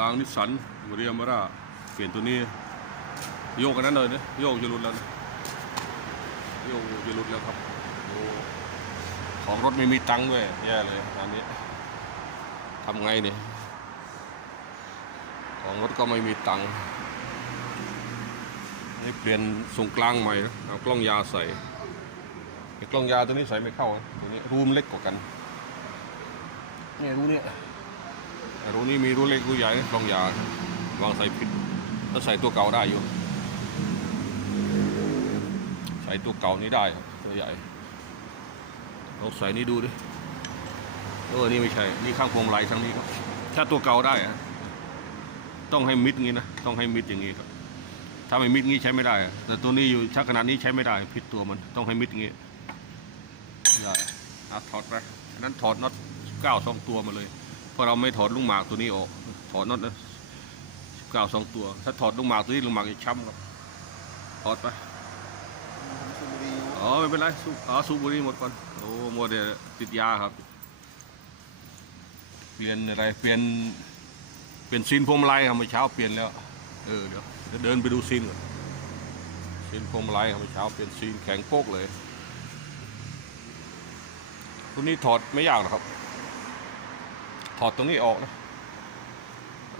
รางนิสสันวริยามาราเปลี่ยนตัวนี้ โยกกันนั้นเลยนะโยกจะหลุดแล้วนะโยกจะหลุดแล้วครับอของรถไม่มีตังค์ด้วยแย่เลยอันนี้ทำไงเนี่ยของรถก็ไม่มีตังค์นี่เปลี่ยนทรงกลางใหม่เอากล้องยาใส่กล้องยาตัวนี้ใส่ไม่เข้าตัวนี้รูมเล็กกว่ากันเนี่ยรูเนี่ย รูนี้มีรูเล็กรูใหญ่ลองยาวางใส่ผิดถ้าใส่ตัวเก่าได้อยู่ ใส่ตัวเก่านี้ได้ตัวใหญ่ลองใส่นี่ดูดิเออนี่ไม่ใช่นี่ข้างพวงมาลัยทางนี้ครับ ถ้าตัวเก่าได้อะต้องให้มิดงี้นะต้องให้มิดอย่างงี้ครับ ถ้าไม่มิดงี้ใช้ไม่ได้ แต่ตัวนี้อยู่ชักขนาดนี้ใช้ไม่ได้ผิดตัวมันต้องให้มิดงี้ได้อะถอดไปนั้นถอดน็อตเก้าสองตัวมาเลย เพราะเราไม่ถอดลูกหมากตัวนี้ออก ถอดน็อตนะเก้าสองตัว ถ้าถอดลูกหมากตัวนี้ลูกหมากจะช้ำครับ ถอดไปชลบุรีอ๋อไม่เป็นไรสูบอ๋อสูบบุหรี่หมดก่อน โอ้หมดเดี๋ยวติดยาครับ เปลี่ยนอะไร เปลี่ยน เปลี่ยนซีนพวงมาลัยครับเมื่อเช้าเปลี่ยนแล้ว เออเดี๋ยวเดี๋ยวเดินไปดูซีนก่อนซีนพวงมาลัยครับเมื่อเช้าเปลี่ยนซีนแข็งโป๊กเลยตัวนี้ถอดไม่ยากหรอกครับ ถอดตรงนี้ออกนะ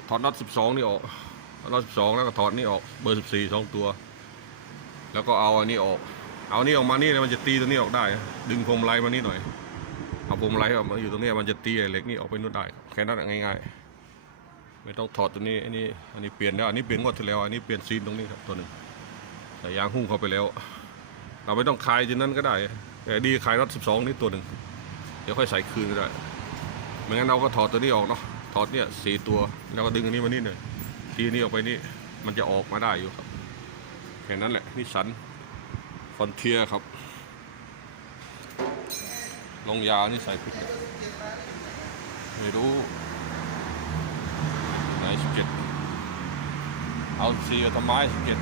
ถอดน็อตสิบสองนี่ออกน็อตสิบสองแล้วก็ถอดนี่ออกเบอร์สิบสี่สองตัว แล้วก็เอาอันนี้ออก เอานี่ออกมานี่นะมันจะตีตัวนี้ออกได้ ดึงพวงมาลัยมานี่หน่อยเอาพวงมาลัยออกมาอยู่ตรงนี้มันจะตีไอ้เหล็กนี่ออกไปนู่นได้แค่นั้นง่ายๆ ไม่ต้องถอดตัวนี้อันนี้อันนี้เปลี่ยนแล้วอันนี้เปลี่ยนงวดที่แล้วอันนี้เปลี่ยนซีนตรงนี้ครับตัวหนึ่งแต่ยางหุ้มเข้าไปแล้ว เราไม่ต้องคลายจนนั้นก็ได้ แต่ดีคลายรถสิบสองนี่ตัวหนึ่งเดี๋ยวค่อยใส่คืนก็ได้ ไม่งั้นเราก็ถอดตัวนี้ออกเนาะถอดเนี่ยสี่ตัวแล้วก็ดึงอันนี้มานี่หน่อยทีนี้ออกไปนี่มันจะออกมาได้อยู่ครับแค่นั้นแหละนิสสันฟอนเทียครับลงยานี่ใส่ผิดไม่รู้ไหนสิบเจ็ดเอาสีเอาทำไมสิบเจ็ด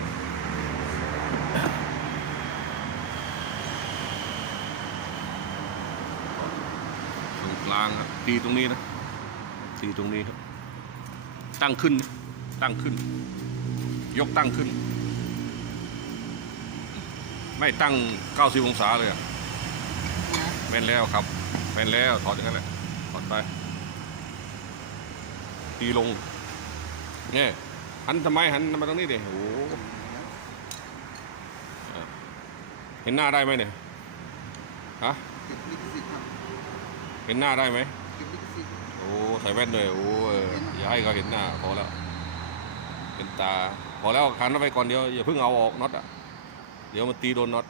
ตรงก ลางครับตีตรงนี้นะตีตรงนี้ครับ ตั้งขึ้นนะตั้งขึ้น ยกตั้งขึ้น ไม่ตั้ง 90 องศาเลยอะแม่นแล้วครับแม่นแล้วถอดอย่างนั้นแหละถอดไป ตีลงเนี่ยหันทำไมหันมาตรงนี้ดิโอ้โหอะเห็นหน้าได้ไหมเนี่ยฮะติดลิขสิทธิ์ครับ เห็นหน้าได้ไหมติดลิขสิโอ้ใส่แว่นเลยโอ้เอย่าให้เขาเห็นหน้าพอแล้วเห็นตา พอแล้วคันเอาไปก่อนเดียวอย่าเพิ่งเอาออกน็อตอะเดี๋ยวมันตีโดนน็อต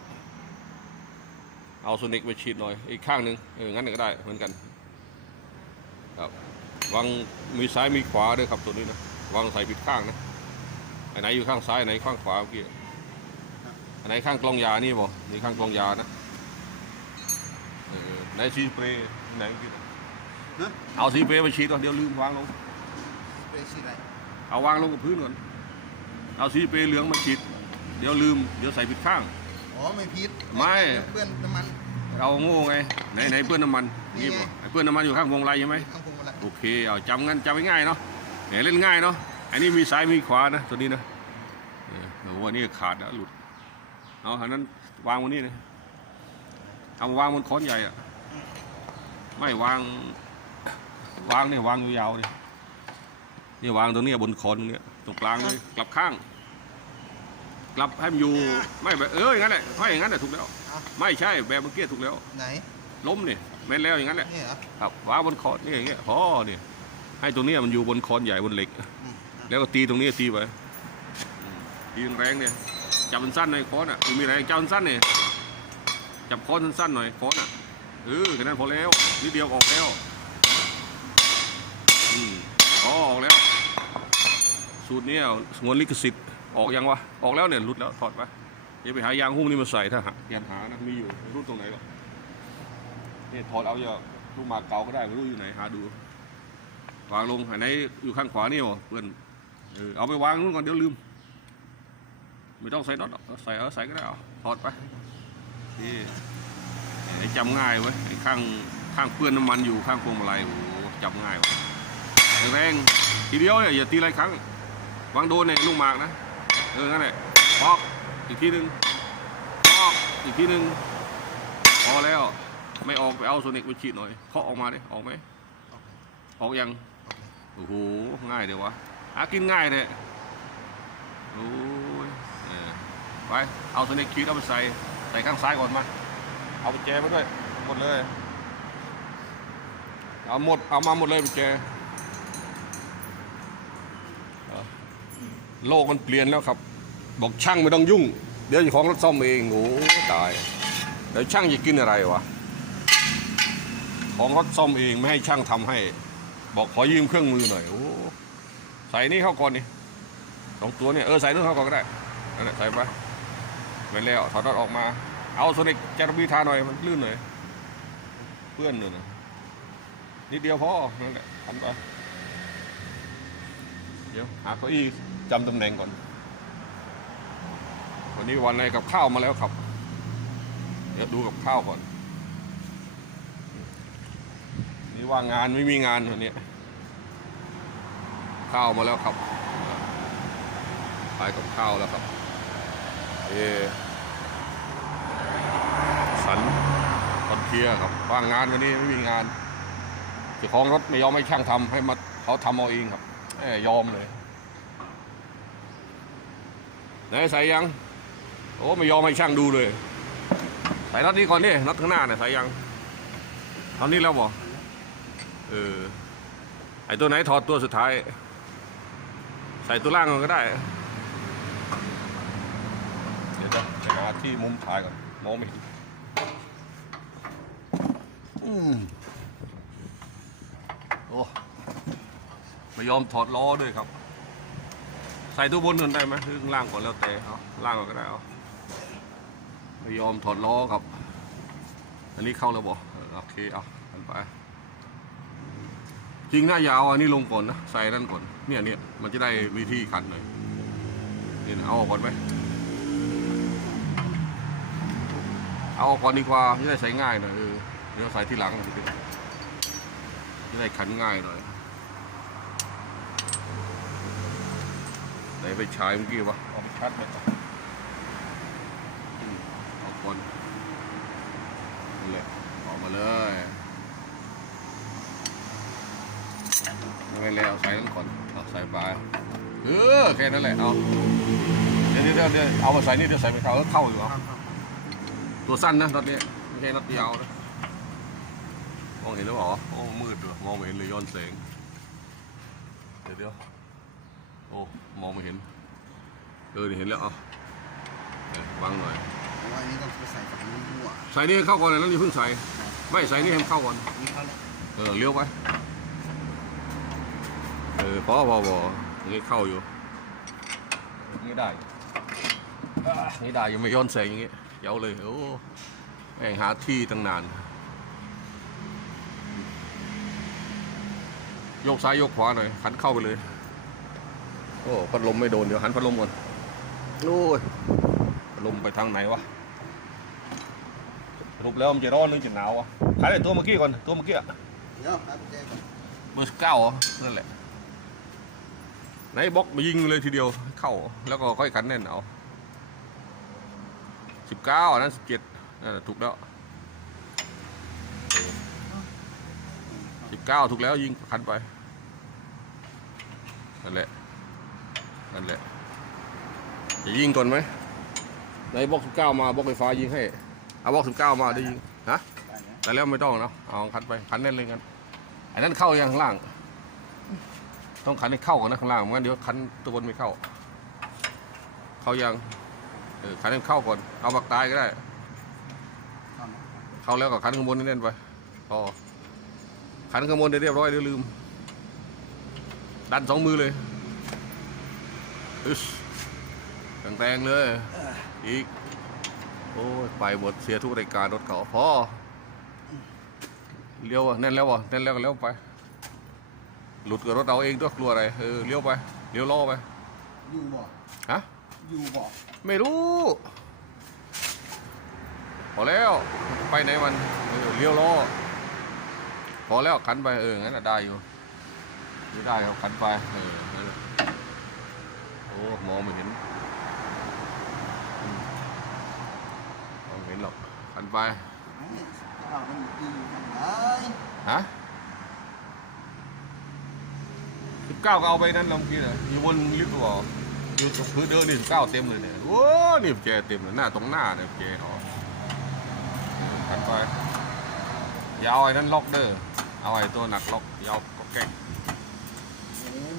เอาโซนิกไปฉีดหน่อยอีกข้างหนึ่งเอองั้นก็ได้เหมือนกันครับวางมีซ้ายมีขวาด้วยครับตัวนี้นะวางใส่ผิดข้างนะไหนอยู่ข้างซ้ายไหนข้างขวาเมื่อกี้อันไหนข้างกล้องยานี่บ่นี่ข้างกล้องยานะเออไหนซีสเปรย์ ไหนเมื่อกี้นะนะเอาซีสเปรย์ไปฉีดก่อนเดี๋ยวลืมวางลง เปรย์สีอะไรเอาวางลงกับพื้นก่อน เอาสีสเปรย์เหลืองมาฉีด เดี๋ยวลืม เดี๋ยวใส่ผิดข้าง อ๋อไม่พิษไม่เพื่อนน้ำมัน เราโง่ไง ไหนไหนเพื่อนน้ำมันนี่นี่ไงบ่ไอ้เพื่อนน้ำมันอยู่ข้างวงไรใช่ไหม ข้างพวงมาลัยโอเค เอาจำงั้นจำง่ายๆเนาะแหมเล่นง่ายเนาะ อันนี้มีซ้ายมีขวานะตัวนี้นะเออโอ้โหอันนี้ขาดแล้วหลุด เอาอันนั้นวางบนนี้เลยเอามาวางบนค้อนใหญ่อะ ไม่วาง วางเนี่ยวางยาวๆเลยนี่วางตรงเนี้ยบนค้อนตรงเนี้ยตรงกลางเลยกลับข้าง กลับให้มันอยู่ไม่แบบเอออย่างนั้นแหละให้อย่างนั้นแหละถูกแล้วเอาไม่ใช่แบบเมื่อกี้ถูกแล้ว ไหน ล้มเนี่ยแม่นแล้วอย่างนั้นแหละนี่เหรอครับวางบนคอนนี่อย่างเงี้ยพอเนี่ยให้ตรงเนี้ยมันอยู่บนคอนใหญ่บนเหล็ก อืมแล้วก็ตีตรงนี้ตีไปอืมตีแรงๆเนี่ยจับมันสั้นหน่อยคอนอะมีอะไรจับมันสั้นเนี่ยจับคอนสั้นๆหน่อยคอนอะ เออแค่นั้นพอแล้วนิดเดียวออกแล้วอืมพอออกแล้ว สูตรนี้สงวนลิขสิทธิ์ออกยังวะออกแล้วเนี่ยหลุดแล้วถอดไปอย่าไปหายางหุ้มนี่มาใส่ถ้าหายันหานะมีอยู่ไม่รู้ตรงไหนหรอกเนี่ยถอดเอาอย่าลูกมาเก่าก็ได้ไม่รู้อยู่ไหนหาดูวางลงอันไหนอยู่ข้างขวานี่หรอเพื่อนเออเอาไปวางนู้นก่อนเดี๋ยวลืม ไม่ต้องใส่น็อตใส่เอาใส่ก็ได้เอาถอดไปนี่ ไอ้จำง่ายเว้ยไอ้ข้างข้างเปื้อนน้ำมันอยู่ข้างพวงมาลัยโอ้โหจำง่ายว้ยแรงทีเดียวเนี่ยอย่าตีหลายครั้งวางโดนเนี่ยลูกหมากนะเออนั่นแหละปอกอีกทีหนึ่งปอกอีกทีหนึ่งพอแล้วไม่ออกไปเอาโซนิกไปฉีดหน่อยเคาะออกมาดิออกไหมออกยังโอ้โหง่ายเดี๋ยววะหากินง่ายเนี่ยโอ้ยไปเอาโซนิกฉีดเอาไปใส่ใส่ข้างซ้ายก่อนมา เอาไปแจมาด้วย หมดเลย เอาหมด เอามาหมดเลยไปแจโลกมันเปลี่ยนแล้วครับ บอกช่างไม่ต้องยุ่ง เดี๋ยวจ้าของรถซ่อมเองโอ้ตายเดี๋ยวช่างจะกินอะไรวะของรถซ่อมเองไม่ให้ช่างทำให้ บอกขอยืมเครื่องมือหน่อยโอ้ใส่นี่เข้าก่อนนี่สองตัวเนี่ยเออใส่นู่นเข้าก่อนก็ได้นั่นแหละใส่ไปไปแล้วถอดน็อตออกมา เอาโซนิกจารบีทาหน่อยมันลื่นหน่อยเพื่อนเลยนะนิดเดียวพอนั่นแหละทำไปเดี๋ยวหาเก้าอี้จำตำแหน่งก่อน วันนี้วันอะไรกับข้าวมาแล้วครับ เดี๋ยวดูกับข้าวก่อน นี่ว่างงานไม่มีงานวันนี้ข้าวมาแล้วครับไปกับข้าวแล้วครับ เอ สันคอนเทียครับว่างงานวันนี้ไม่มีงานเจ้าของรถไม่ยอมให้ช่างทำให้มาเขาทำเอาเองครับแหมยอมเลยไหนใส่ยัง โอ้ไม่ยอมให้ช่างดูเลย ใส่น็อตนี้ก่อนดิน็อตข้างหน้าเนี่ยใส่ยังตอนนี้แล้วบ่เออไอตัวไหนถอดตัวสุดท้าย ใส่ตัวล่างกันก็ได้ เดี๋ยวจะหาที่มุมถ่ายก่อนมองไม่เห็น โอ้ไม่ยอมถอดล้อด้วยครับ ใส่ตัวบนก่อนได้ไหมหรือข้างล่างก่อนแล้วแต่เอาล่างก่อนก็ได้เอาไม่ยอมถอดล้อครับ อันนี้เข้าแล้วบ่เออโอเคเอาอันไปจริงหน้ายาวอันนี้ลงก่อนนะใส่นั่นก่อนเนี่ยเนี่ยมันจะได้วิธีขันหน่อยนี่นะเอาออกก่อนไหมเอาออกก่อนดีกว่าจะได้ใส่ง่ายหน่อยเออ เดี๋ยวใส่ที่หลังมันจะเป็นจะได้ขันง่ายหน่อยไหนไปใช้เมื่อกี้วะเอาไปชัดไหมอืมเอาคนนั่นแหละออกมาเลยไม่แล้วใส่นั่นก่อนเอาใส่ไปเออแค่นั้นแหละเอาเดี๋ยวเดี๋ยวเดี๋ยวเอามาใส่นี่เดี๋ยวใส่ไปเข้าแล้วเข้าอยู่เหรอตัวสั้นนะน็อตนี้ไม่ใช่น็อตยาวนะม องเห็นหรือเปล่าโอ้มืดเลยมองไม่เห็นเลยย้อนแสงเดี๋ยวเดี๋ยวโอ้มองไม่เห็นเออนี่เห็นแล้วเอาเนี่ยวางหน่อยเพราะว่าอันนี้ต้องไปใส่ฝั่งนู้นหัวใส่นี่ให้เข้าก่อนเลยแล้วนี่เพิ่งใส่ไม่ใส่นี่ให้มันเข้าก่อนนี่เขาเลยเออเลี้ยวไปเออพอพอพออย่างนี้เข้าอยู่อย่างนี้ได้อ่าอย่างนี้ได้ยังไม่ย้อนแสงอย่างงี้เย้าเลยโอ้แม่งหาที่ตั้งนาน ยกซ้ายโยกขวาหน่อยหันเข้าไปเลย โอ้พัดลมไม่โดนเดี๋ยวหันพัดลมก่อนโอ้ยพัดลมไปทางไหนวะสรุปแล้วมันจะร้อนหรือจะหนาววะขายไอ้ตัวเมื่อกี้ก่อนตัวเมื่อกี้อะเดี๋ยวครับแจ้ก่อนเบอร์เก้าเหรอนั่นแหละไหนบล็อกมายิงเลยทีเดียวให้เข้า แล้วก็ค่อยขันแน่นเอาสิบเก้าอันนั้นสิบเจ็ดนั่นแหละถูกแล้วสิบเก้าถูกแล้วยิงขันไป นั่นแหละ นั่นแหละ จะยิงก่อนไหมไหนบล็อกสิบเก้ามาบล็อกไฟฟ้ายิงให้ เอาบล็อกสิบเก้ามาได้ยิง ฮะ แต่แล้วไม่ต้องเนาะเอาขันไปขันแน่นเลยกันไอ้นั่นเข้ายังข้างล่าง ต้องขันให้เข้าก่อนนะข้างล่างไม่งั้นเดี๋ยวขันตัวบนไม่เข้า เข้ายัง เออขันให้เข้าก่อน เอาปากตายก็ได้ เข้าแล้วก็ขันข้างบนแน่นไปพอขันข้างบนเดี๋ยวเรียบร้อยเดี๋ยวลืม ดันสองมือเลยอึสแรงๆเลย อีก โอ้ยไปหมดเสียทุกรายการรถเขาพอเลี้ยวอะแน่นแล้ววะแน่นแล้วก็เลี้ยวไป หลุดกับรถเราเองด้วยกลัวอะไรเออเลี้ยวไปเลี้ยวล้อไปอยู่บ่ฮะอยู่บ่ไม่รู้พอแล้ว ไปไหนมันเออเลี้ยวล้อพอแล้วขันไปเอองั้นน่ะได้อยู่ ไม่ได้ครับขันไปเออโอ้มองไม่เห็นมองเห็นหรอกขันไปเฮ้ยเราไม่มีที่อยู่ทำไมฮะสิบเก้าก็เอาไปนั่นลองกินอะอยู่บนลิฟต์หรออยู่ตรงพื้นเดินนี่สิบเก้าเต็มเลยเนี่ยโอ้นี่แกเต็มเลยหน้าตรงหน้าเนี่ยแกเหรอขันไปอย่าเอาไอ้นั้นล็อกเด้อเอาไอ้ตัวหนักล็อกยาวก็แกล้ง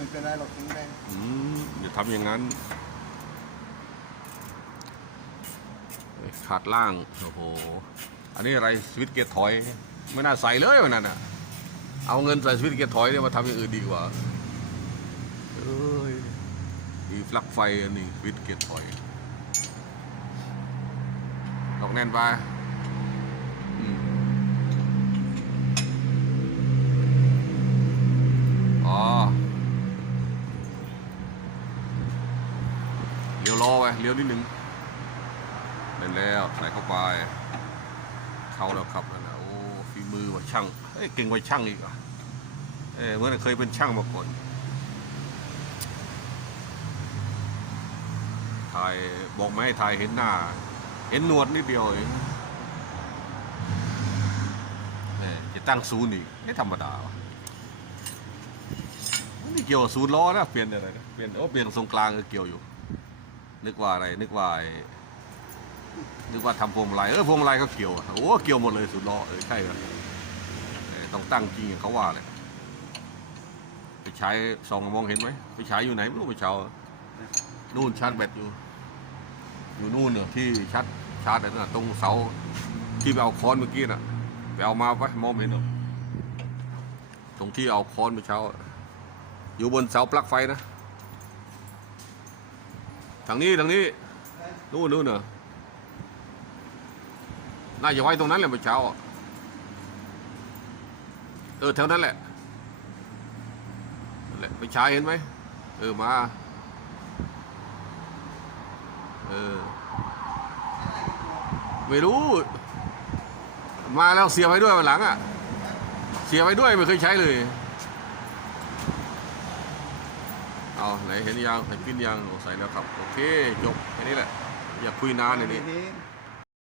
เอ้ยไม่เป็นไรหรอกแข็งแรงอืมอย่าทำอย่างนั้นขาดล่างโอ้โหอันนี้อะไรสวิตเกียร์ถอย ไม่น่าใส่เลยวันนั้นอะ เอาเงินใส่สวิตเกียร์ถอยเนี่ยมาทำอย่างอื่นดีกว่าเอ้ยมีปลั๊กไฟอันนี้สวิตเกียร์ถอยล็อกแน่นไปอืมอ๋อ เลี้ยวล้อไปเลี้ยวนิดนึงเล่นแล้วใส่เข้าไป เข้าแล้วครับนั่นนะโอ้ฝีมือว่าช่างเอ้ยเก่งกว่าช่างอีกอะเอ้ยเมื่อนเคยเป็นช่างมาก่อนถ่ายบอกไม่ให้ถ่ายเห็นหน้า เห็นหนวดนิดเดียวเองเอ้ยจะตั้งศูนย์อีกไม่ธรรมดาวะนี่เกี่ยวศูนย์ล้อนะเปลี่ยนอะไรนะเปลี่ยนโอ้เปลี่ยนทรงกลางก็เกี่ยวอยู่ นึกว่าอะไรนึกว่านึกว่าทำพวงมาลัยเออพวงมาลัยก็เกี่ยวอะโอ้เกี่ยวหมดเลยสุดล้อเออใช่เลยต้องตั้งจริงอย่างเขาว่าเลยไปใช้ส่องมองเห็นไหมไปใช้อยู่ไหนไม่รู้ไปเช้านู่นชาร์จแบตอยู่อยู่นู่นเนอะที่ชาร์จชาร์จอะไรนะตรงเสาที่ไปเอาค้อนเมื่อกี้น่ะไปเอามาไปมองเห็นหรอตรงที่เอาค้อนเมื่อเช้า อยู่บนเสาปลั๊กไฟนะ ทางนี้ทางนี้นู่นนู่นเนอะน่าจะไว้ตรงนั้นแหละเมื่อเช้าเออแถวนั้นแหละนั่นแหละไปใช้เห็นไหมเออมาเออไม่รู้ มาแล้วเสียไว้ด้วยวันหลังอะ เสียไว้ด้วยไม่เคยใช้เลย เห็นยังเห็นปิ้นยังโอ้ใส่แล้วครับ โอเค จบแค่นี้แหละ อย่าคุยนานเลยนี่นี่